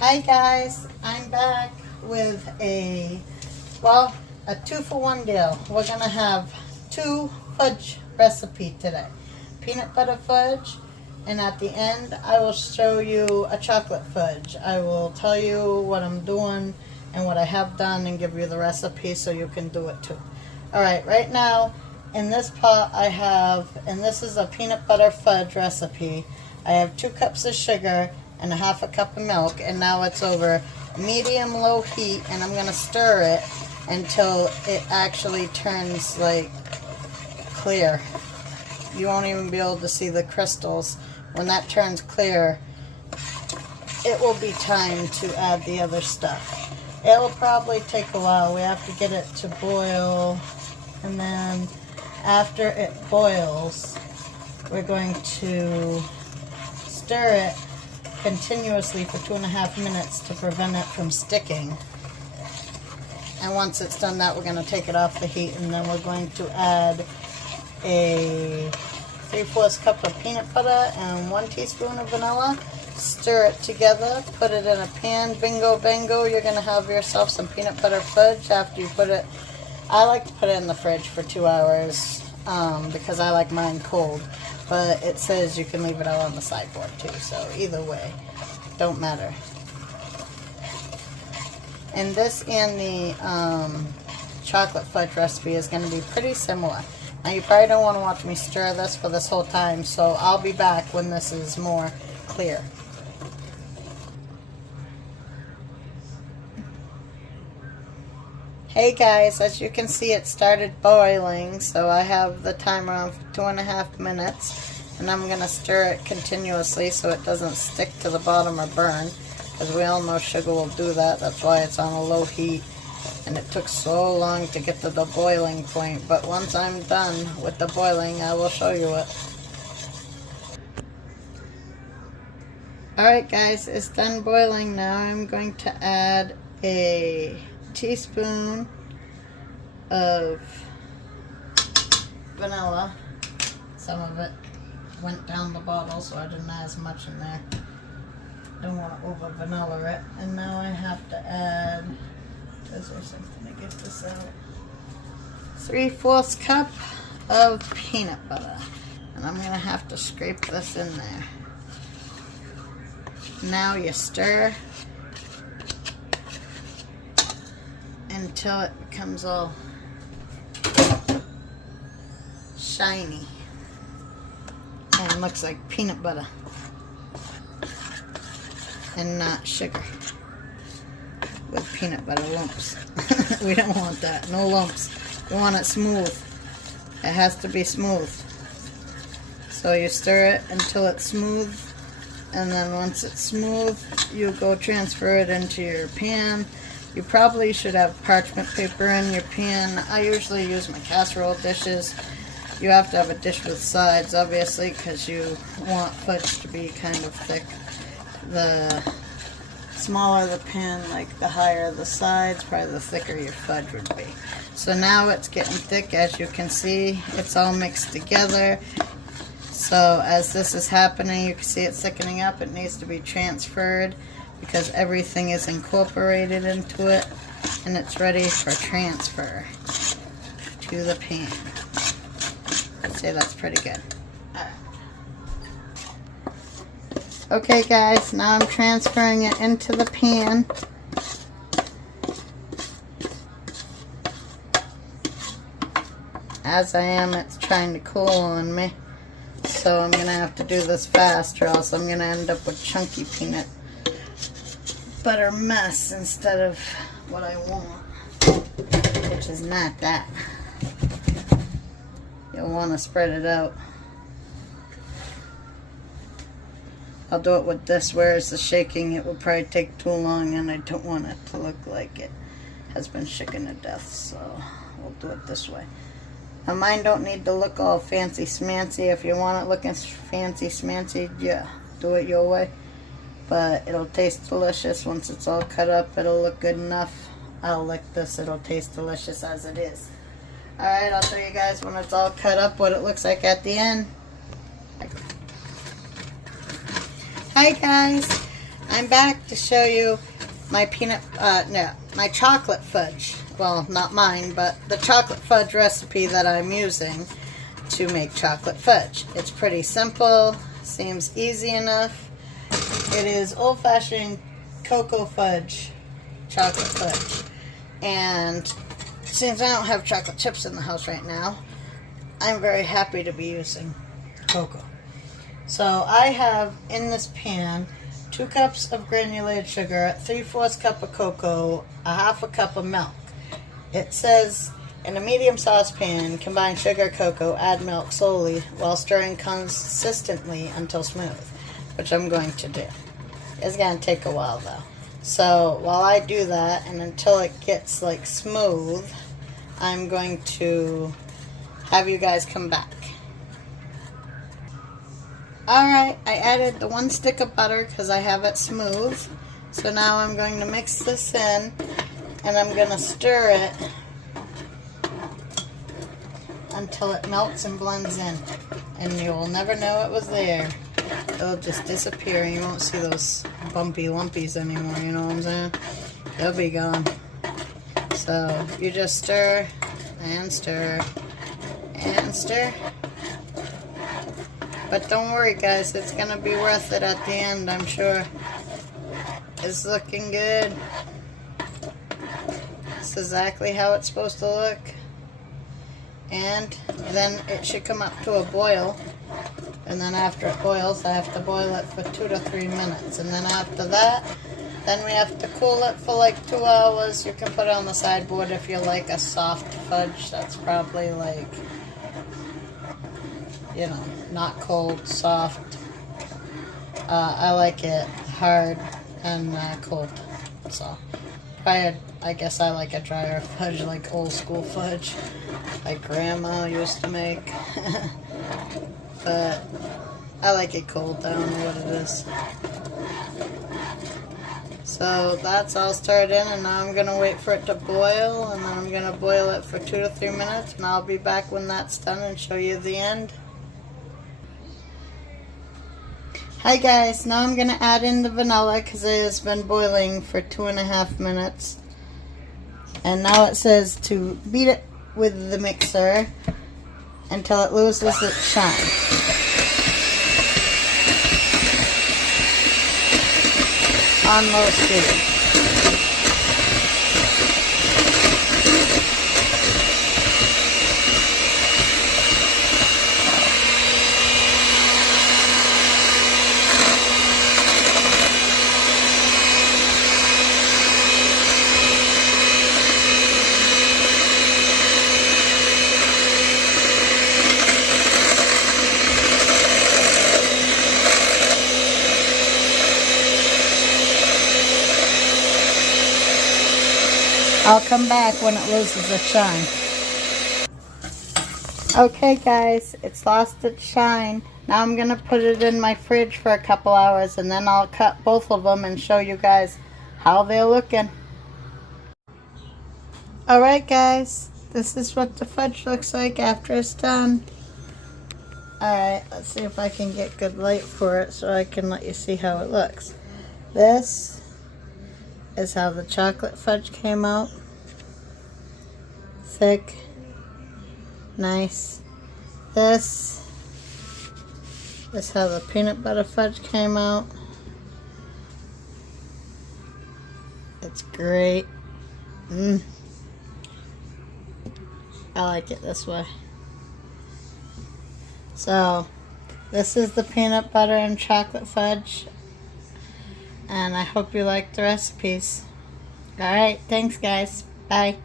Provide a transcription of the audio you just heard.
Hi guys, I'm back with a 2-for-1 deal. We're gonna have 2 fudge recipe today. Peanut butter fudge, and at the end I will show you a chocolate fudge. I will tell you what I'm doing and what I have done and give you the recipe so you can do it too. Alright, right now in this pot I have, and this is a peanut butter fudge recipe, I have 2 cups of sugar and a half a cup of milk, and now it's over medium low heat, and I'm going to stir it until it actually turns like clear. You won't even be able to see the crystals. When that turns clear, it will be time to add the other stuff. It will probably take a while. We have to get it to boil, and then after it boils, we're going to stir it continuously for 2.5 minutes to prevent it from sticking. And once it's done that, we're going to take it off the heat, and then we're going to add a 3/4 cup of peanut butter and 1 teaspoon of vanilla. Stir it together, put it in a pan. Bingo bango, you're going to have yourself some peanut butter fudge after you put it. I like to put it in the fridge for 2 hours because I like mine cold. But it says you can leave it out on the sideboard too, so either way, don't matter. And this and the chocolate fudge recipe is going to be pretty similar. Now you probably don't want to watch me stir this for this whole time, so I'll be back when this is more clear. Hey guys, as you can see, it started boiling, so I have the timer on for 2.5 minutes, and I'm going to stir it continuously so it doesn't stick to the bottom or burn, because we all know sugar will do that. That's why it's on a low heat, and it took so long to get to the boiling point, but once I'm done with the boiling, I will show you it. Alright guys, it's done boiling now. I'm going to add a teaspoon of vanilla. Some of it went down the bottle, so I didn't add as much in there. Don't want to over vanilla it. And now I have to add, is there something to get this out? 3/4 cup of peanut butter. And I'm going to have to scrape this in there. Now you stir until it becomes all shiny and looks like peanut butter and not sugar with peanut butter lumps. We don't want that. No lumps. We want it smooth. It has to be smooth. So you stir it until it's smooth, and then once it's smooth, you go transfer it into your pan. You probably should have parchment paper in your pan. I usually use my casserole dishes. You have to have a dish with sides, obviously, because you want fudge to be kind of thick. The smaller the pan, like the higher the sides, probably the thicker your fudge would be. So now it's getting thick. As you can see, it's all mixed together. So as this is happening, you can see it thickening up. It needs to be transferred because everything is incorporated into it, and it's ready for transfer to the pan. I'd say that's pretty good. Alright. Okay guys, now I'm transferring it into the pan. As I am, it's trying to cool on me. So I'm going to have to do this fast, or else I'm going to end up with chunky peanut butter mess instead of what I want, which is not that. You'll want to spread it out. I'll do it with this, whereas the shaking, it will probably take too long, and I don't want it to look like it has been shaken to death, so we'll do it this way. Now mine don't need to look all fancy smancy. If you want it looking fancy smancy, yeah, do it your way. But it'll taste delicious once it's all cut up. It'll look good enough. I'll lick this. It'll taste delicious as it is. Alright, I'll show you guys when it's all cut up what it looks like at the end. Hi guys. I'm back to show you my my chocolate fudge. Well, not mine, but the chocolate fudge recipe that I'm using to make chocolate fudge. It's pretty simple, seems easy enough. It is old-fashioned cocoa fudge, chocolate fudge. And since I don't have chocolate chips in the house right now, I'm very happy to be using cocoa. So I have in this pan 2 cups of granulated sugar, 3/4 cup of cocoa, a 1/2 cup of milk. It says, in a medium saucepan, combine sugar, cocoa, add milk slowly while stirring consistently until smooth, which I'm going to do. It's going to take a while though. So while I do that and until it gets like smooth, I'm going to have you guys come back. Alright, I added the 1 stick of butter because I have it smooth. So now I'm going to mix this in and I'm going to stir it until it melts and blends in. And you will never know it was there. It'll just disappear and you won't see those bumpy lumpies anymore, you know what I'm saying? They'll be gone. So you just stir and stir and stir. But don't worry guys, it's gonna be worth it at the end, I'm sure. It's looking good. It's exactly how it's supposed to look. And then it should come up to a boil. And then after it boils, I have to boil it for 2 to 3 minutes. And then after that, then we have to cool it for like 2 hours. You can put it on the sideboard if you like a soft fudge. That's probably like, you know, not cold, soft. I like it hard and cold. So, I guess I like a drier fudge, like old school fudge, like Grandma used to make. But I like it cold. I don't know what it is. So that's all stirred in, and now I'm gonna wait for it to boil, and then I'm gonna boil it for 2 to 3 minutes, and I'll be back when that's done and show you the end. Hi guys, now I'm gonna add in the vanilla because it has been boiling for 2.5 minutes. And now it says to beat it with the mixer until it loses its shine. On low speed. I'll come back when it loses its shine. Okay guys, it's lost its shine. Now I'm going to put it in my fridge for a couple hours and then I'll cut both of them and show you guys how they're looking. Alright guys, this is what the fudge looks like after it's done. Alright, let's see if I can get good light for it so I can let you see how it looks. This is how the chocolate fudge came out. Thick, nice. This is how the peanut butter fudge came out. It's great. I like it this way. So, this is the peanut butter and chocolate fudge. And I hope you like the recipes. Alright, thanks guys. Bye.